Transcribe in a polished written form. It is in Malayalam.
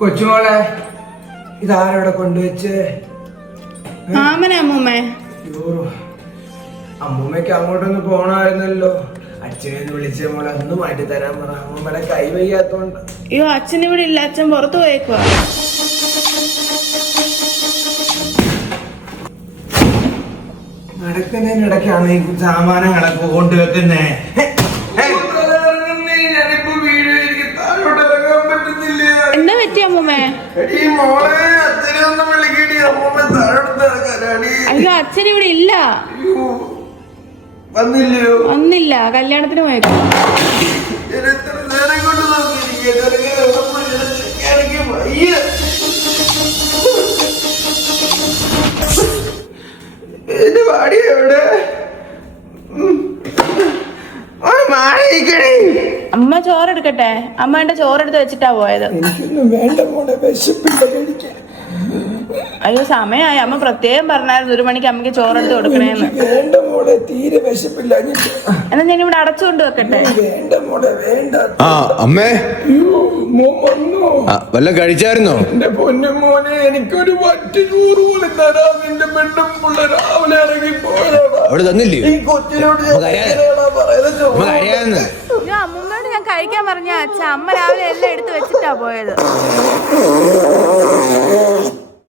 കൊച്ചുമോളെ ഇതാരോടെ കൊണ്ടുവച്ച്? അമ്മൂമ്മേ. അമ്മൂമ്മക്ക് അങ്ങോട്ടൊന്ന് പോണമായിരുന്നല്ലോ. അച്ഛനെ വിളിച്ച മോളെ ഒന്ന് മാറ്റി തരാൻ പറ. അമ്മൂമ്മയുടെ കൈ വയ്യാത്തോണ്ട്. അയ്യോ, അച്ഛൻ ഇവിടെ ഇല്ല, അച്ഛൻ പുറത്തു പോയേക്കുവാ. നടക്കുന്നതിനിടയ്ക്കാണ് ഈ സാമാനങ്ങളൊക്കെ കൊണ്ടുവെക്കുന്നേ. എന്താ പറ്റി അമ്മൂമ്മേ? അയ്യോ, അച്ഛൻ ഇവിടെ ഇല്ല. വന്നില്ല, കല്യാണത്തിന് പോയേക്കോ. അമ്മ ചോറെടുക്കട്ടെ? അമ്മ എന്റെ ചോറെടുത്ത് വെച്ചിട്ടാ പോയത്. എനിക്കൊന്നും വേണ്ട മോളെ, വിശപ്പില്ല കഴിക്കാൻ. അയ്യോ, സമയമായി. അമ്മ പ്രത്യേകം പറഞ്ഞായിരുന്നു 1 മണിക്ക് അമ്മക്ക് ചോറെടുത്ത് കൊടുക്കണേന്ന്. വേണ്ട മോളെ, തീരെ വിശപ്പില്ല. എന്നാ ഞാൻ ഇവിടെ അടച്ചുകൊണ്ട് വെക്കട്ടെ? വേണ്ട മോളെ, വേണ്ട. അമ്മേ, വല്ല കഴിച്ചായിരുന്നോ? എന്റെ പൊന്നു മോനെ, എനിക്കൊരു ചോറ് പോലെ തരാം. നിന്റെ പെണ്ണും പുള്ള രാവിലെ ഇറങ്ങി പോയതാണ്. അവിടെ തന്നില്ലേ? ഈ കൊച്ചിനോട് അമ്മൂമ്മയോട് ഞാൻ കഴിക്കാൻ പറഞ്ഞ അച്ഛ, അമ്മ രാവിലെ എല്ലാം എടുത്ത് വെച്ചിട്ടാ പോയത്.